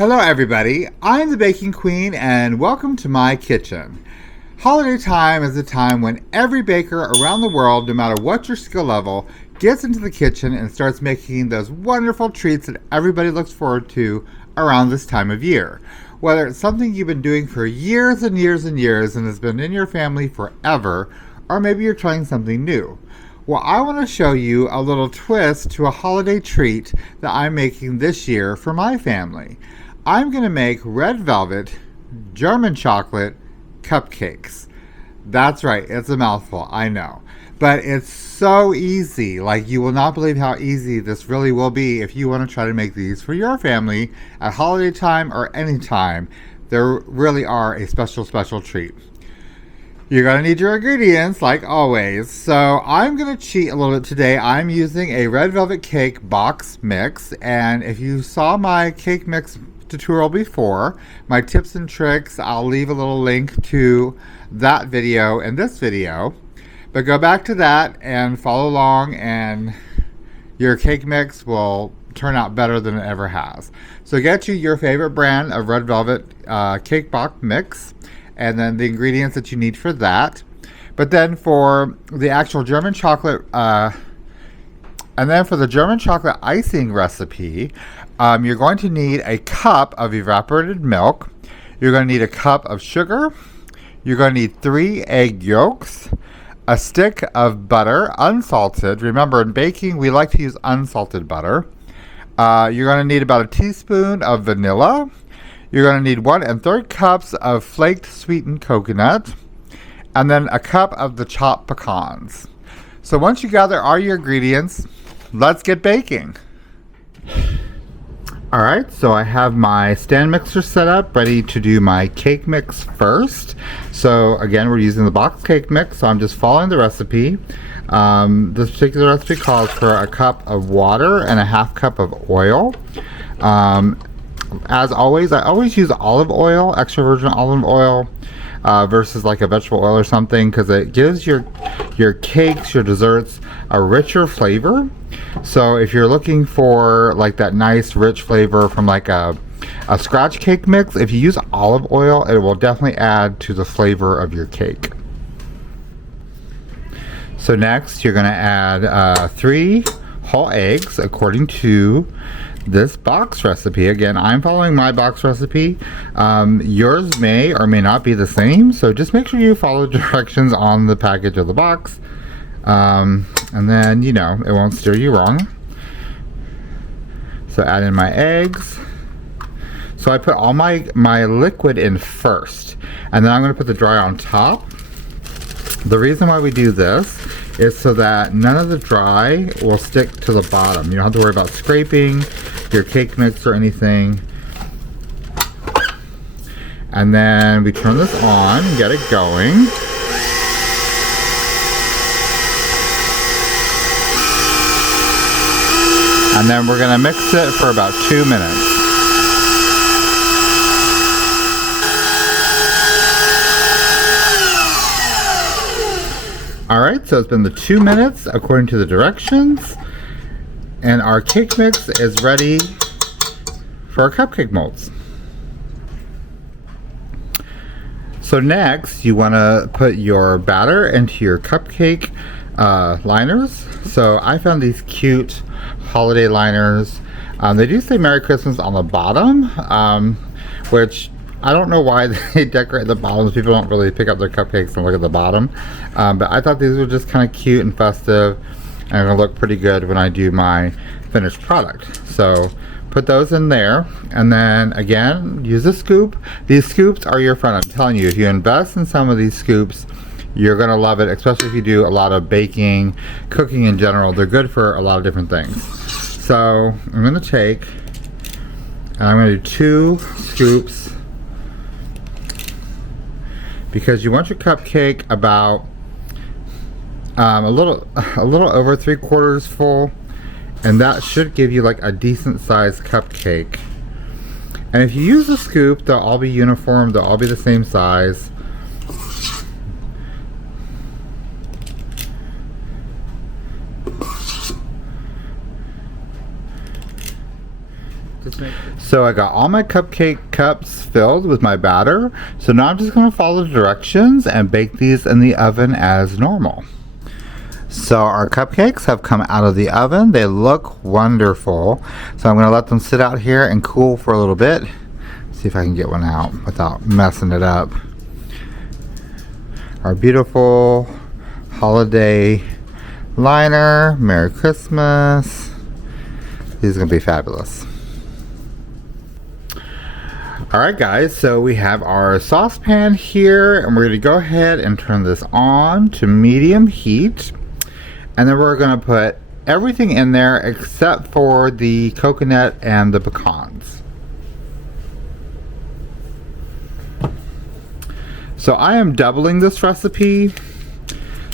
Hello everybody, I'm the Baking Queen and welcome to my kitchen. Holiday time is a time when every baker around the world, no matter what your skill level, gets into the kitchen and starts making those wonderful treats that everybody looks forward to around this time of year. Whether it's something you've been doing for years and years and years and has been in your family forever, or maybe you're trying something new. Well, I want to show you a little twist to a holiday treat that I'm making this year for my family. I'm going to make red velvet German chocolate cupcakes. That's right, it's a mouthful, I know. But it's so easy. Like, you will not believe how easy this really will be if you want to try to make these for your family at holiday time or any time. They really are a special, special treat. You're going to need your ingredients, like always. So I'm going to cheat a little bit today. I'm using a red velvet cake box mix. And if you saw my cake mix tutorial before, my tips and tricks, I'll leave a little link to that video and this video. But go back to that and follow along, and your cake mix will turn out better than it ever has. So get you your favorite brand of red velvet cake box mix, and then the ingredients that you need for that. But then for the actual German chocolate, and then for the German chocolate icing recipe, you're going to need a cup of evaporated milk. You're going to need a cup of sugar. You're going to need 3 egg yolks, a stick of butter, unsalted. Remember, in baking, we like to use unsalted butter. You're going to need about a teaspoon of vanilla. You're going to need 1 3/4 cups of flaked sweetened coconut, and then a cup of the chopped pecans. So once you gather all your ingredients, let's get baking. Alright, so I have my stand mixer set up, ready to do my cake mix first. So again, we're using the box cake mix, so I'm just following the recipe. This particular recipe calls for a cup of water and a 1/2 cup of oil. As always, I always use olive oil, extra virgin olive oil, versus like a vegetable oil or something, because it gives your cakes, your desserts, a richer flavor. So if you're looking for like that nice rich flavor from like a scratch cake mix, if you use olive oil, it will definitely add to the flavor of your cake. So next you're going to add 3 whole eggs according to this box recipe. Again, I'm following my box recipe. Yours may or may not be the same, so just make sure you follow directions on the package of the box, and then, you know, it won't steer you wrong. So add in my eggs. So I put all my liquid in first, and then I'm going to put the dry on top. The reason why we do this is so that none of the dry will stick to the bottom. You don't have to worry about scraping your cake mix or anything. And then we turn this on and get it going. And then we're going to mix it for about 2 minutes. Alright, so it's been the 2 minutes according to the directions, and our cake mix is ready for our cupcake molds. So next, you want to put your batter into your cupcake liners. So I found these cute holiday liners. They do say Merry Christmas on the bottom, which I don't know why they decorate the bottoms. People don't really pick up their cupcakes and look at the bottom. But I thought these were just kind of cute and festive, and they're going to look pretty good when I do my finished product. So put those in there, and then again, use a scoop. These scoops are your friend. I'm telling you, if you invest in some of these scoops, you're going to love it, especially if you do a lot of baking, cooking in general. They're good for a lot of different things. So I'm going to take, and I'm going to do 2 scoops, because you want your cupcake about a little over 3/4 full, and that should give you like a decent sized cupcake. And if you use a scoop, they'll all be uniform, they'll all be the same size. So I got all my cupcake cups filled with my batter. So now I'm just going to follow the directions and bake these in the oven as normal. So our cupcakes have come out of the oven. They look wonderful. So I'm going to let them sit out here and cool for a little bit. See if I can get one out without messing it up. Our beautiful holiday liner. Merry Christmas. These are going to be fabulous. Alright guys, so we have our saucepan here, and we're going to go ahead and turn this on to medium heat. And then we're going to put everything in there except for the coconut and the pecans. So I am doubling this recipe.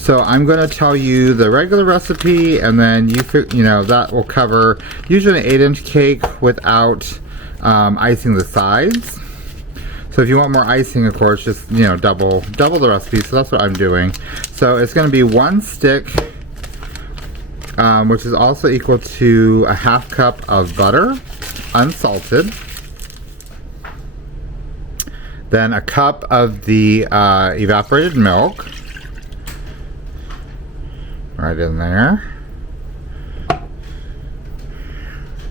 So I'm going to tell you the regular recipe, and then you know that will cover usually an 8-inch cake without icing the sides. So if you want more icing, of course, just double the recipe. So that's what I'm doing. So it's going to be 1 stick, which is also equal to a 1/2 cup of butter, unsalted. Then a cup of the evaporated milk, right in there.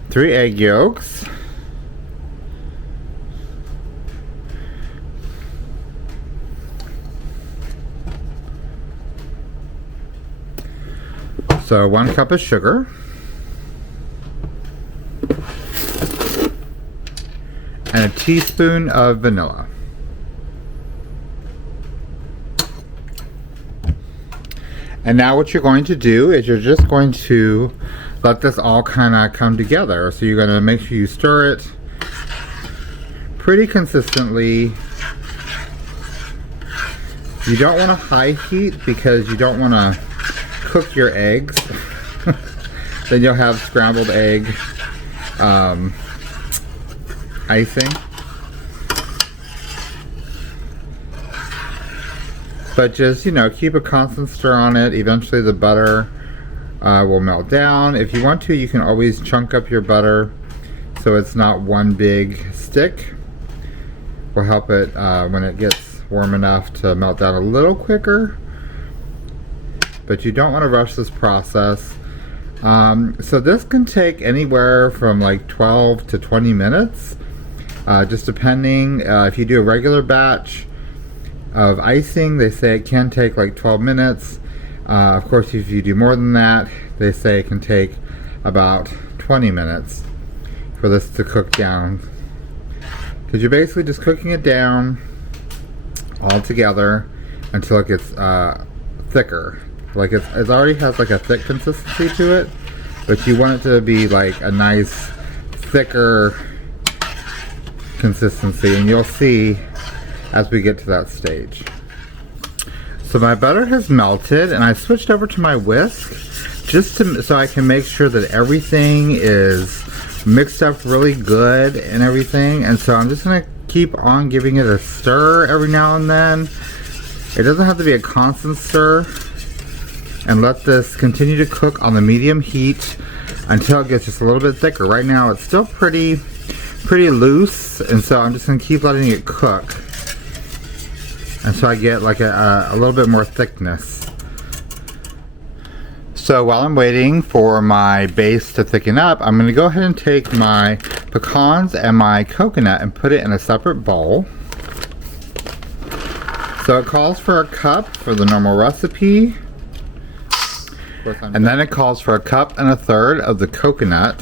3 egg yolks. So 1 cup of sugar. And a teaspoon of vanilla. And now what you're going to do is you're just going to let this all kind of come together. So you're going to make sure you stir it pretty consistently. You don't want to high heat because you don't want to cook your eggs. Then you'll have scrambled egg icing. But just, keep a constant stir on it. Eventually the butter will melt down. If you want to, you can always chunk up your butter so it's not one big stick. Will help it when it gets warm enough to melt down a little quicker. But you don't want to rush this process. So this can take anywhere from like 12 to 20 minutes, just depending. If you do a regular batch of icing, they say it can take like 12 minutes. Of course, if you do more than that, they say it can take about 20 minutes for this to cook down. Because you're basically just cooking it down all together until it gets thicker. Like it already has like a thick consistency to it, but you want it to be like a nice thicker consistency, and you'll see as we get to that stage. So my butter has melted, and I switched over to my whisk so I can make sure that everything is mixed up really good and everything. And so I'm just gonna keep on giving it a stir every now and then. It doesn't have to be a constant stir. And let this continue to cook on the medium heat until it gets just a little bit thicker. Right now it's still pretty loose, and so I'm just going to keep letting it cook until I get like a little bit more thickness. So while I'm waiting for my base to thicken up, I'm going to go ahead and take my pecans and my coconut and put it in a separate bowl. So it calls for a cup for the normal recipe. And then it calls for a 1.3 cups of the coconut.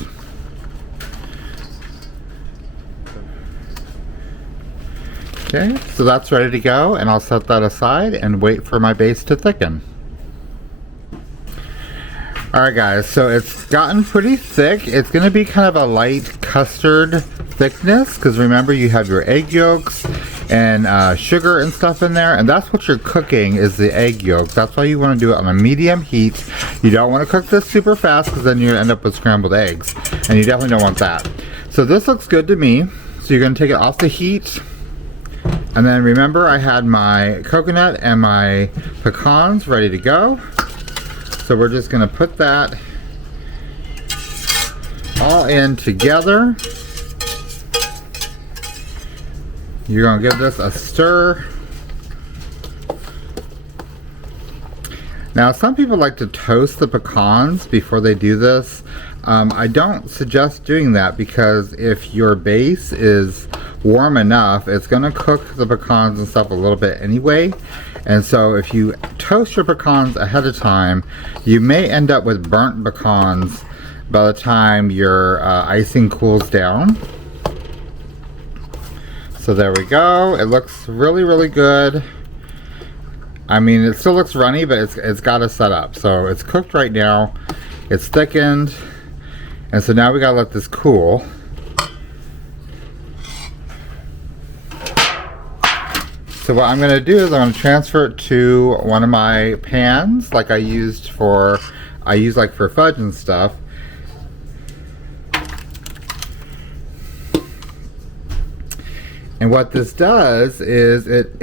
Okay, so that's ready to go, and I'll set that aside and wait for my base to thicken. Alright guys, so it's gotten pretty thick. It's going to be kind of a light custard thickness, because remember you have your egg yolks and sugar and stuff in there, and that's what you're cooking is the egg yolks. That's why you want to do it on a medium heat. You don't want to cook this super fast because then you end up with scrambled eggs, and you definitely don't want that. So this looks good to me. So you're going to take it off the heat, and then remember I had my coconut and my pecans ready to go. So we're just going to put that all in together. You're going to give this a stir. Now, some people like to toast the pecans before they do this. I don't suggest doing that because if your base is warm enough, it's going to cook the pecans and stuff a little bit anyway. And so if you toast your pecans ahead of time, you may end up with burnt pecans by the time your icing cools down. So there we go. It looks really, really good. I mean, it still looks runny, but it's got to set up. So it's cooked right now. It's thickened. And so now we got to let this cool. So what I'm going to do is I'm going to transfer it to one of my pans like I use like for fudge and stuff. And what this does is it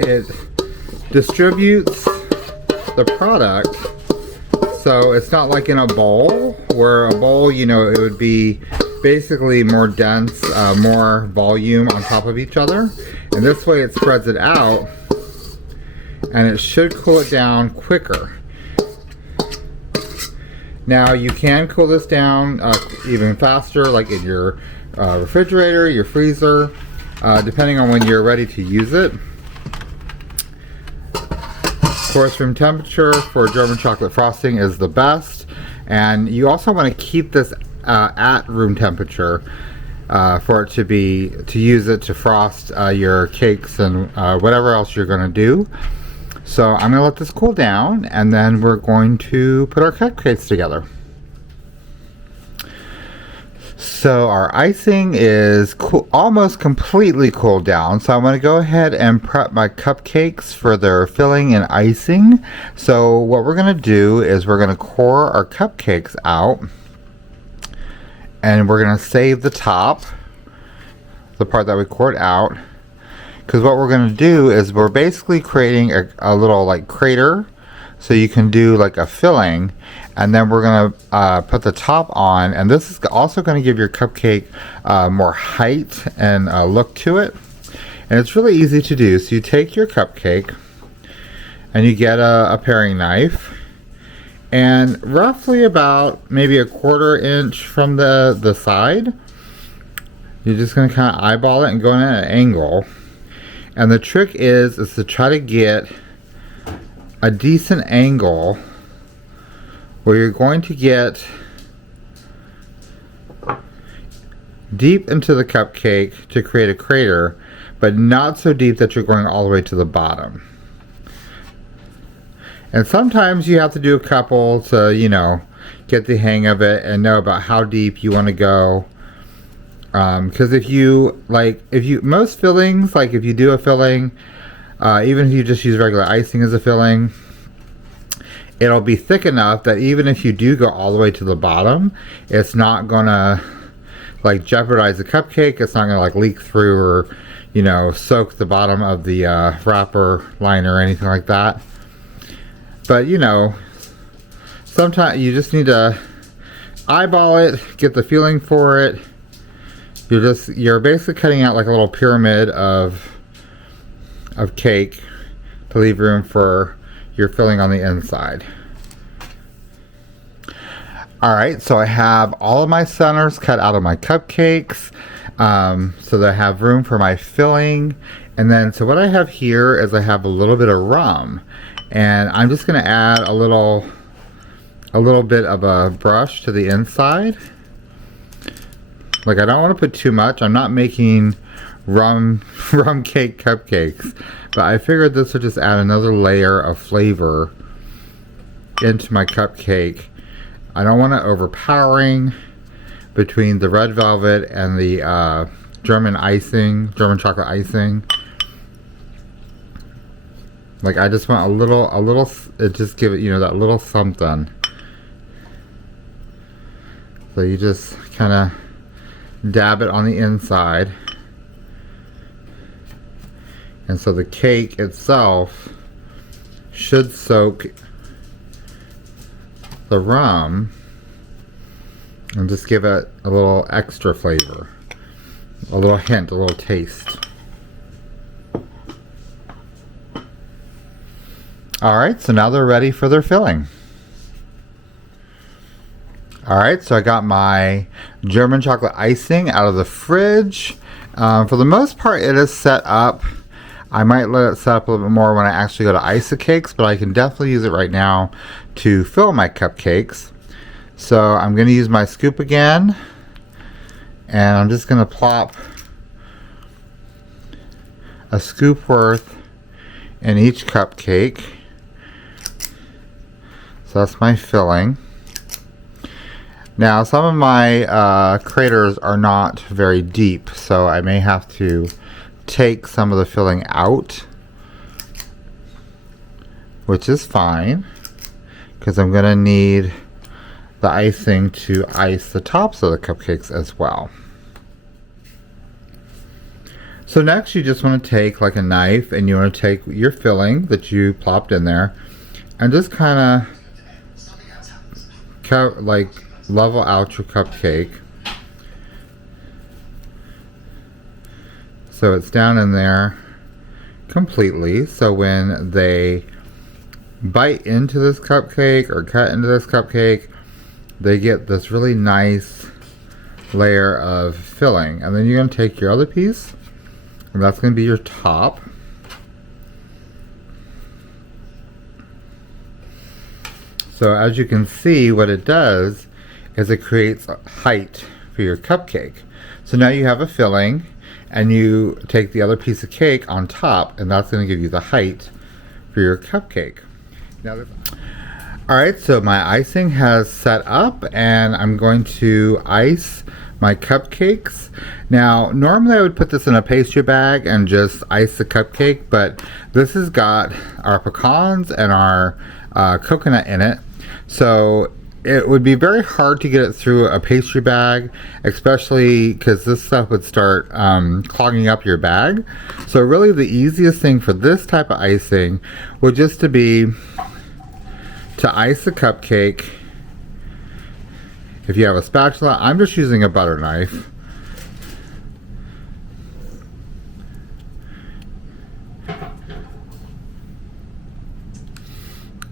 distributes the product, so it's not like in a bowl, where a bowl, you know, it would be basically more dense, more volume on top of each other. And this way it spreads it out, and it should cool it down quicker. Now you can cool this down even faster, like in your refrigerator, your freezer, depending on when you're ready to use it. Of course, room temperature for German chocolate frosting is the best, and you also want to keep this at room temperature for it to use it to frost your cakes and whatever else you're going to do. So I'm going to let this cool down, and then we're going to put our cupcakes together. So our icing is almost completely cooled down, so I'm going to go ahead and prep my cupcakes for their filling and icing. So what we're going to do is we're going to core our cupcakes out, and we're going to save the top, the part that we cored out, because what we're going to do is we're basically creating a little like crater, so you can do like a filling, and then we're going to put the top on, and this is also going to give your cupcake more height and look to it. And it's really easy to do. So you take your cupcake and you get a paring knife, and roughly about maybe a 1/4 inch from the side, you're just going to kind of eyeball it and go in at an angle. And the trick is to try to get a decent angle where you're going to get deep into the cupcake to create a crater, but not so deep that you're going all the way to the bottom. And sometimes you have to do a couple to, you know, get the hang of it and know about how deep you want to go. Because most fillings, like if you do a filling, even if you just use regular icing as a filling, it'll be thick enough that even if you do go all the way to the bottom, it's not gonna like jeopardize the cupcake. It's not gonna like leak through or, you know, soak the bottom of the wrapper liner or anything like that. But you know, sometimes you just need to eyeball it, get the feeling for it. You're basically cutting out like a little pyramid of cake to leave room for your filling on the inside. Alright, so I have all of my centers cut out of my cupcakes, so that I have room for my filling. And then, so what I have here is I have a little bit of rum, and I'm just going to add a little bit of a brush to the inside. Like, I don't want to put too much. I'm not making rum cake cupcakes, but I figured this would just add another layer of flavor into my cupcake. I don't want it overpowering between the red velvet and the German chocolate icing. Like, I just want a little, just give it, you know, that little something. So you just kind of dab it on the inside, and so the cake itself should soak the rum and just give it a little extra flavor, a little hint, a little taste. Alright, so now they're ready for their filling. Alright, so I got my German chocolate icing out of the fridge. For the most part, it is set up. I might let it set up a little bit more when I actually go to ice the cakes, but I can definitely use it right now to fill my cupcakes. So I'm going to use my scoop again, and I'm just going to plop a scoop worth in each cupcake. So that's my filling. Now, some of my craters are not very deep, so I may have to take some of the filling out, which is fine, because I'm going to need the icing to ice the tops of the cupcakes as well. So next, you just want to take like a knife, and you want to take your filling that you plopped in there and just kind of like level out your cupcake so it's down in there completely, so when they bite into this cupcake or cut into this cupcake, they get this really nice layer of filling. And then you're going to take your other piece, and that's going to be your top. So as you can see, what it does is it creates a height for your cupcake. So now you have a filling, and you take the other piece of cake on top, and that's going to give you the height for your cupcake. Now, alright, so my icing has set up, and I'm going to ice my cupcakes. Now, normally I would put this in a pastry bag and just ice the cupcake, but this has got our pecans and our coconut in it. So it would be very hard to get it through a pastry bag, especially because this stuff would start clogging up your bag. So really the easiest thing for this type of icing would just to be to ice the cupcake. If you have a spatula, I'm just using a butter knife.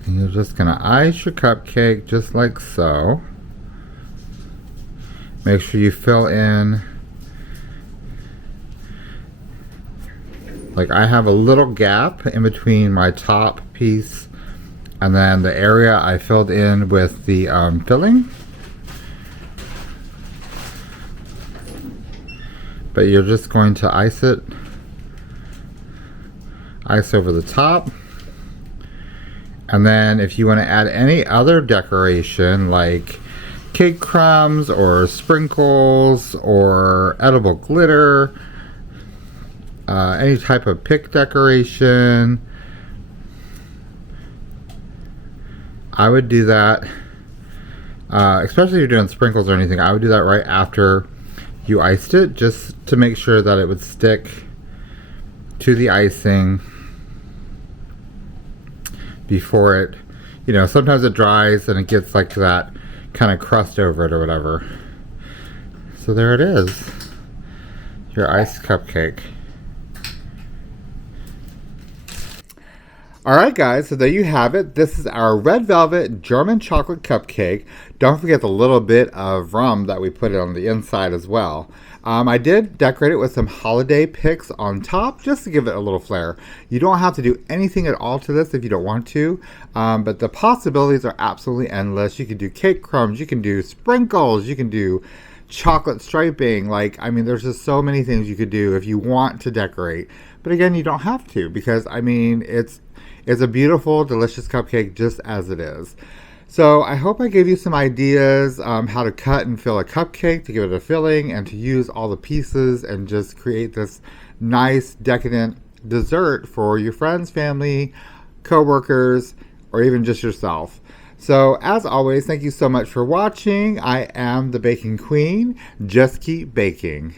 And you're just going to ice your cupcake just like so. Make sure you fill in. Like I have a little gap in between my top piece and then the area I filled in with the filling. But you're just going to ice it. Ice over the top. And then if you want to add any other decoration like cake crumbs or sprinkles or edible glitter, any type of pick decoration, I would do that, especially if you're doing sprinkles or anything, I would do that right after you iced it, just to make sure that it would stick to the icing before it, you know, sometimes it dries and it gets like that kind of crust over it or whatever. So there it is, your iced cupcake. Alright guys, so there you have it. This is our red velvet German chocolate cupcake. Don't forget the little bit of rum that we put on the inside as well. I did decorate it with some holiday picks on top just to give it a little flair. You don't have to do anything at all to this if you don't want to, but the possibilities are absolutely endless. You can do cake crumbs, you can do sprinkles, you can do chocolate striping. Like, I mean, there's just so many things you could do if you want to decorate. But again, you don't have to, because I mean, it's a beautiful, delicious cupcake just as it is. So I hope I gave you some ideas how to cut and fill a cupcake to give it a filling and to use all the pieces and just create this nice, decadent dessert for your friends, family, co-workers, or even just yourself. So as always, thank you so much for watching. I am the Baking Queen. Just keep baking.